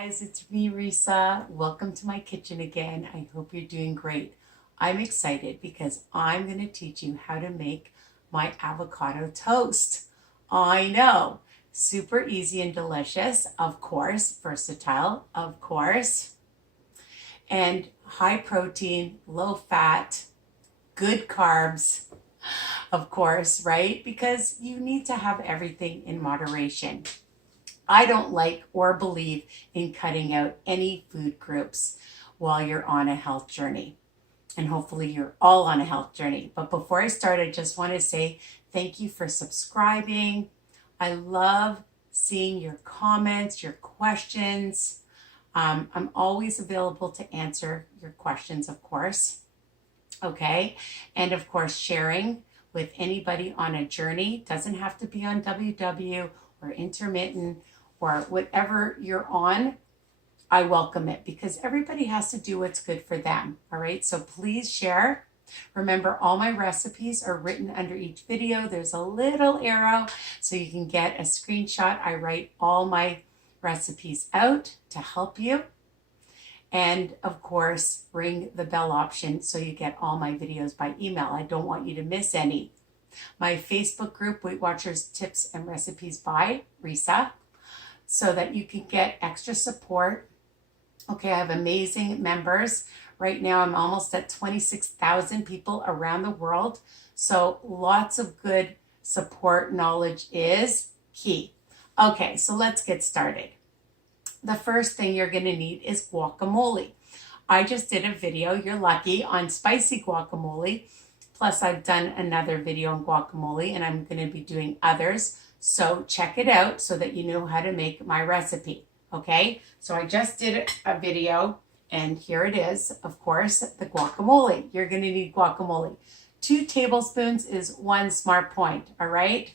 Guys, it's me, Risa. Welcome to my kitchen again. I hope you're doing great. I'm excited because I'm going to teach you how to make my avocado toast. I know, super easy and delicious, of course, versatile, of course, and high protein, low fat, good carbs, of course, right? Because you need to have everything in moderation. I don't like or believe in cutting out any food groups while you're on a health journey. And hopefully you're all on a health journey. But before I start, I just want to say thank you for subscribing. I love seeing your comments, your questions. I'm always available to answer your questions, of course. Okay. And of course, sharing with anybody on a journey. Doesn't have to be on WW or intermittent or whatever you're on. I welcome it because everybody has to do what's good for them. All right. So please share. Remember, all my recipes are written under each video. There's a little arrow so you can get a screenshot. I write all my recipes out to help you. And of course, ring the bell option so you get all my videos by email. I don't want you to miss any. My Facebook group, Weight Watchers Tips and Recipes by Risa, so that you can get extra support. Okay, I have amazing members. Right now, I'm almost at 26,000 people around the world. So lots of good support. Knowledge is key. Okay, so let's get started. The first thing you're going to need is guacamole. I just did a video, you're lucky, on spicy guacamole. Plus, I've done another video on guacamole, and I'm going to be doing others. So check it out so that you know how to make my recipe. Okay, so I just did a video, and here it is, of course, the guacamole. You're going to need guacamole. 2 tablespoons is 1 smart point, all right?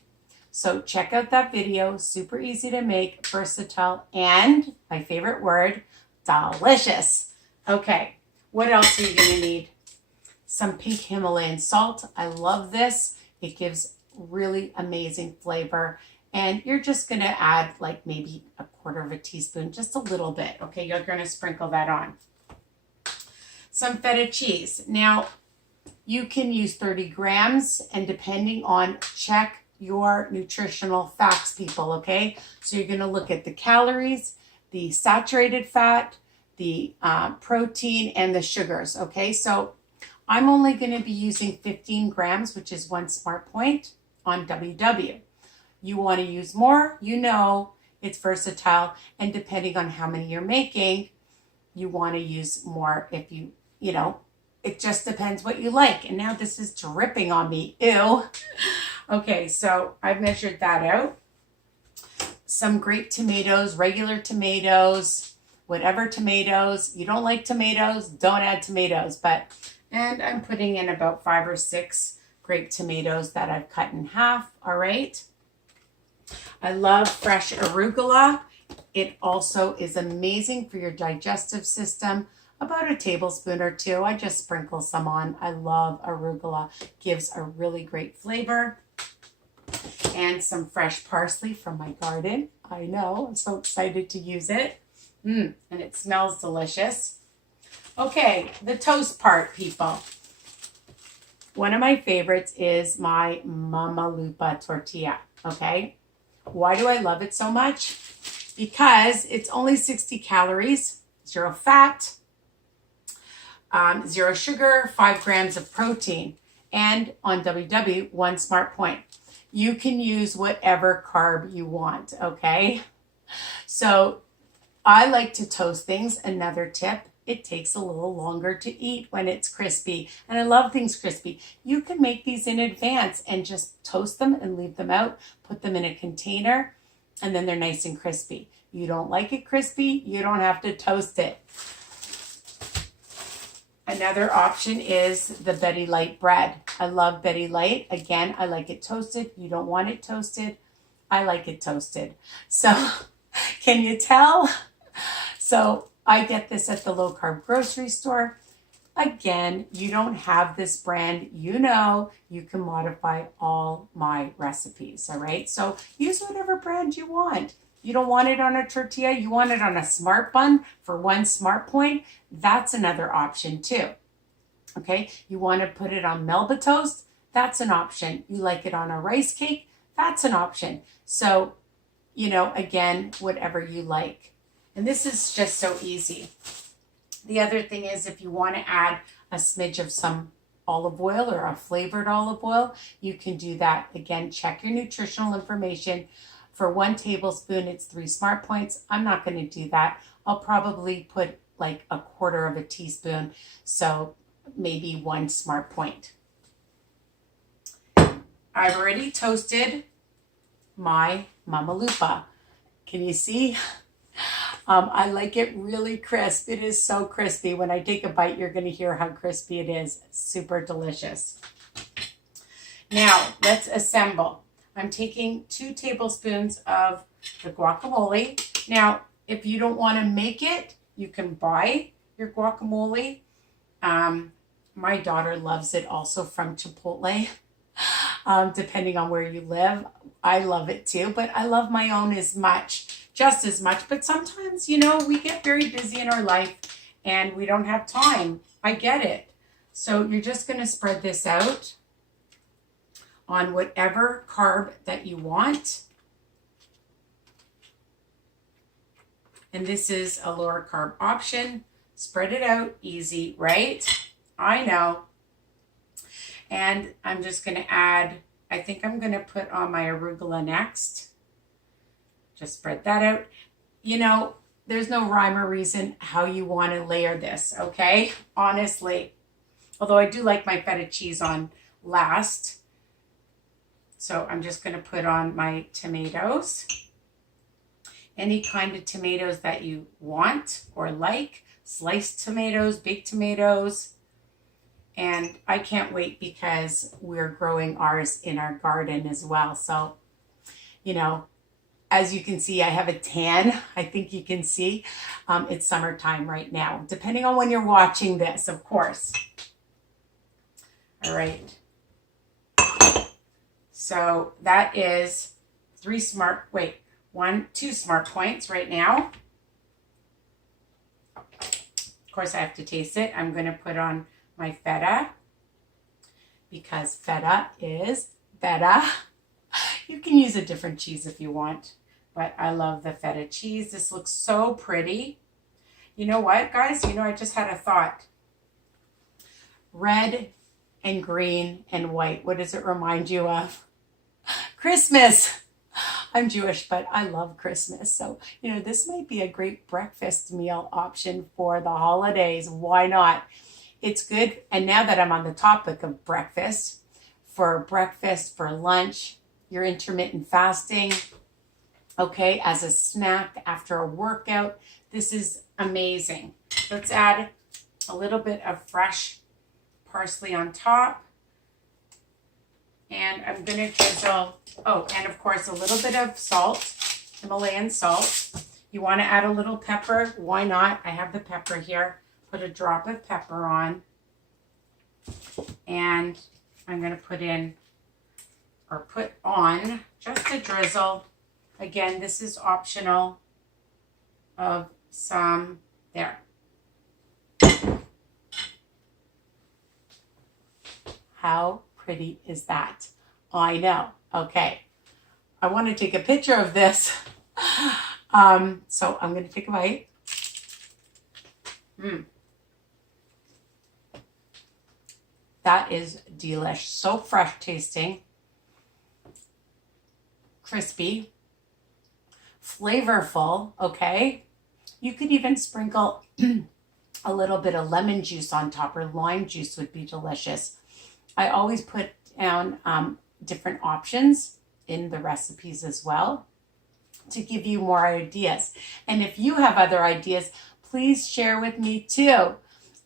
So check out that video. Super easy to make, versatile, and my favorite word, delicious. Okay, what else are you going to need? Some pink Himalayan salt. I love this. It gives really amazing flavor. And you're just going to add like maybe 1/4 teaspoon, just a little bit. Okay, you're going to sprinkle that on. Some feta cheese. Now, you can use 30 grams, and depending on, check your nutritional facts, people, okay? So you're going to look at the calories, the saturated fat, the protein, and the sugars, okay? So I'm only going to be using 15 grams, which is 1 smart point on WW. You want to use more, you know, it's versatile. And depending on how many you're making, you want to use more if you know, it just depends what you like. And now this is dripping on me. Ew. Okay, so I've measured that out. Some grape tomatoes, regular tomatoes, whatever tomatoes. You don't like tomatoes, don't add tomatoes. And I'm putting in about 5 or 6 grape tomatoes that I've cut in half, all right? I love fresh arugala. It also is amazing for your digestive system. About a tablespoon or 2. I just sprinkle some on. I love arugula. Gives a really great flavor. And some fresh parsley from my garden. I know, I'm so excited to use it. And it smells delicious. Okay, the toast part, people. One of my favorites is my Mama Lupa tortilla, okay? Why do I love it so much? Because it's only 60 calories, 0 fat, 0 sugar, 5 grams of protein, and on WW, 1 smart point. You can use whatever carb you want, okay? So I like to toast things. Another tip, it takes a little longer to eat when it's crispy. And I love things crispy. You can make these in advance and just toast them and leave them out. Put them in a container and then they're nice and crispy. You don't like it crispy, you don't have to toast it. Another option is the Betty Light bread. I love Betty Light. Again, I like it toasted. You don't want it toasted. I like it toasted. So can you tell? So I get this at the low carb grocery store. Again, you don't have this brand, you know, you can modify all my recipes, all right? So use whatever brand you want. You don't want it on a tortilla, you want it on a smart bun for 1 smart point, that's another option too. Okay, you want to put it on Melba toast, that's an option. You like it on a rice cake, that's an option. So, you know, again, whatever you like. And this is just so easy. The other thing is, if you want to add a smidge of some olive oil or a flavored olive oil, you can do that. Again, check your nutritional information. For 1 tablespoon, it's 3 smart points. I'm not going to do that. I'll probably put like 1/4 teaspoon. So maybe 1 smart point. I've already toasted my Mama Lupa. Can you see? I like it really crisp. It is so crispy. When I take a bite, you're going to hear how crispy it is. It's super delicious. Now, let's assemble. I'm taking 2 tablespoons of the guacamole. Now, if you don't want to make it, you can buy your guacamole. My daughter loves it also from Chipotle, depending on where you live. I love it too, but I love my own just as much. But sometimes, you know, we get very busy in our life and we don't have time. I get it. So you're just going to spread this out on whatever carb that you want. And this is a lower carb option. Spread it out, easy, right? I know. And I'm just going to add, I think I'm going to put on my arugala next. Just spread that out. You know, there's no rhyme or reason how you want to layer this, okay? Honestly. Although I do like my feta cheese on last. So I'm just going to put on my tomatoes. Any kind of tomatoes that you want or like. Sliced tomatoes, big tomatoes. And I can't wait because we're growing ours in our garden as well. So, you know, as you can see, I have a tan. I think you can see. It's summertime right now, depending on when you're watching this, of course. All right. So that is 2 smart points right now. Of course, I have to taste it. I'm going to put on my feta because feta is feta. You can use a different cheese if you want, but I love the feta cheese. This looks so pretty. You know what, guys? You know, I just had a thought. Red and green and white. What does it remind you of? Christmas. I'm Jewish, but I love Christmas. So, you know, this might be a great breakfast meal option for the holidays. Why not? It's good. And now that I'm on the topic of breakfast, for lunch, your intermittent fasting, okay, as a snack after a workout, this is amazing. Let's add a little bit of fresh parsley on top. And I'm going to drizzle, and of course, a little bit of salt, Himalayan salt. You want to add a little pepper, why not? I have the pepper here. Put a drop of pepper on. And I'm going to put on just a drizzle. Again, this is optional of some there. How pretty is that? I know. Okay. I want to take a picture of this. So I'm going to take a bite. That is delish. So fresh tasting. Crispy. Flavorful. Okay. You could even sprinkle a little bit of lemon juice on top, or lime juice would be delicious. I always put down different options in the recipes as well to give you more ideas. And if you have other ideas, please share with me too,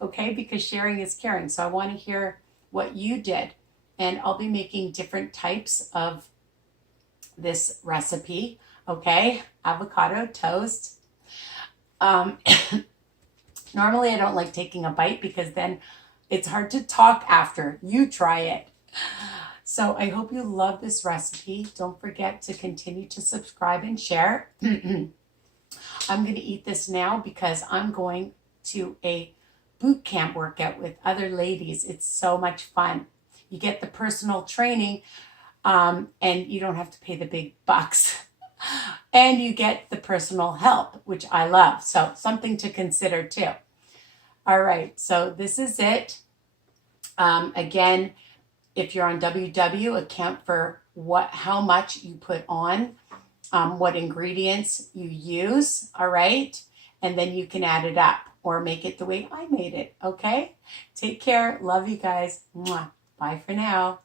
okay? Because sharing is caring. So I want to hear what you did. And I'll be making different types of this recipe, okay? Avocado toast. Normally I don't like taking a bite because then it's hard to talk after. You try it. So I hope you love this recipe. Don't forget to continue to subscribe and share. I'm going to eat this now because I'm going to a boot camp workout with other ladies. It's so much fun. You get the personal training, and you don't have to pay the big bucks. And you get the personal help, which I love. So something to consider too. All right, so this is it. Again, if you're on WW, account for how much you put on, what ingredients you use, all right? And then you can add it up or make it the way I made it, okay? Take care. Love you guys. Mwah. Bye for now.